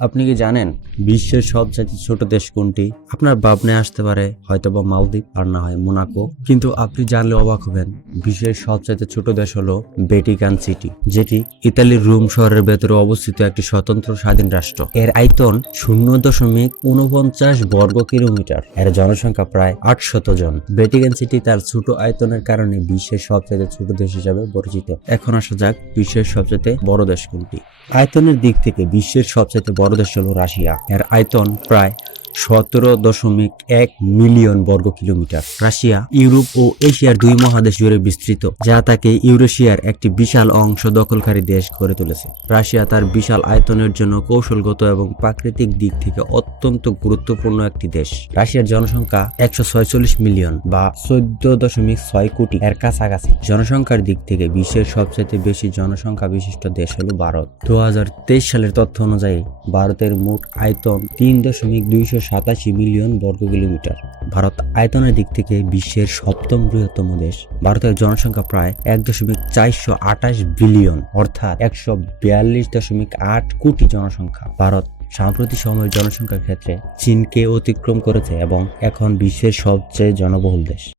আপনি কি জানেন বিশ্বের সবচেয়ে ছোট দেশ কোনটি? আপনার ভাবনে আসতে পারে হয়তো বা মালদ্বীপ আর না হয় মোনাকো। কিন্তু আপনি জানলে অবাক হবেন, বিশ্বের সবচেয়ে ছোট দেশ হলো ভ্যাটিকান সিটি, যেটি ইতালির রোম শহরের ভেতরে অবস্থিত একটি স্বতন্ত্র স্বাধীন রাষ্ট্র। এর আয়তন শূন্য দশমিক উনপঞ্চাশ বর্গ কিলোমিটার। এর জনসংখ্যা প্রায় আটশত জন। ভ্যাটিকান সিটি তার ছোট আয়তনের কারণে বিশ্বের সবচেয়ে ছোট দেশ হিসাবে পরিচিত। এখন আসা যাক বিশ্বের সবচেয়ে বড় দেশ কোনটি। আয়তনের দিক থেকে বিশ্বের সবচেয়ে বড় দেশ হলো রাশিয়া। এর আয়তন প্রায় সতেরো দশমিক এক মিলিয়ন বর্গ কিলোমিটার। রাশিয়া, ইউরোপ ও এশিয়ার দুই মহাদেশ জুড়ে বিস্তৃত, যা তাকে ইউরেশিয়ার একটি বিশাল অংশ দখলকারী দেশ করে তুলেছে। রাশিয়া তার বিশাল আয়তনের জন্য কৌশলগত এবং প্রাকৃতিক দিক থেকে অত্যন্ত গুরুত্বপূর্ণ একটি দেশ। রাশিয়ার জনসংখ্যা একশো ছয়চল্লিশ মিলিয়ন বা চোদ্দ দশমিক ছয় কোটি। এর কাছাকাছি জনসংখ্যার দিক থেকে বিশ্বের সবচেয়ে বেশি জনসংখ্যা বিশিষ্ট দেশ হলো ভারত। দু হাজার তেইশ সালের তথ্য অনুযায়ী ভারতের মোট আয়তন তিন দশমিক দুইশো সাতাশি মিলিয়ন বর্গ কিলোমিটার। ভারত আয়তনের দিক থেকে বিশ্বের সপ্তম বৃহত্তম দেশ। ভারতের জনসংখ্যা প্রায় এক দশমিক চারশো আঠাশ বিলিয়ন, অর্থাৎ একশো বিয়াল্লিশ দশমিক আট কোটি জনসংখ্যা। ভারত সাম্প্রতিক সময়ের জনসংখ্যার ক্ষেত্রে চীনকে অতিক্রম করেছে এবং এখন বিশ্বের সবচেয়ে জনবহুল দেশ।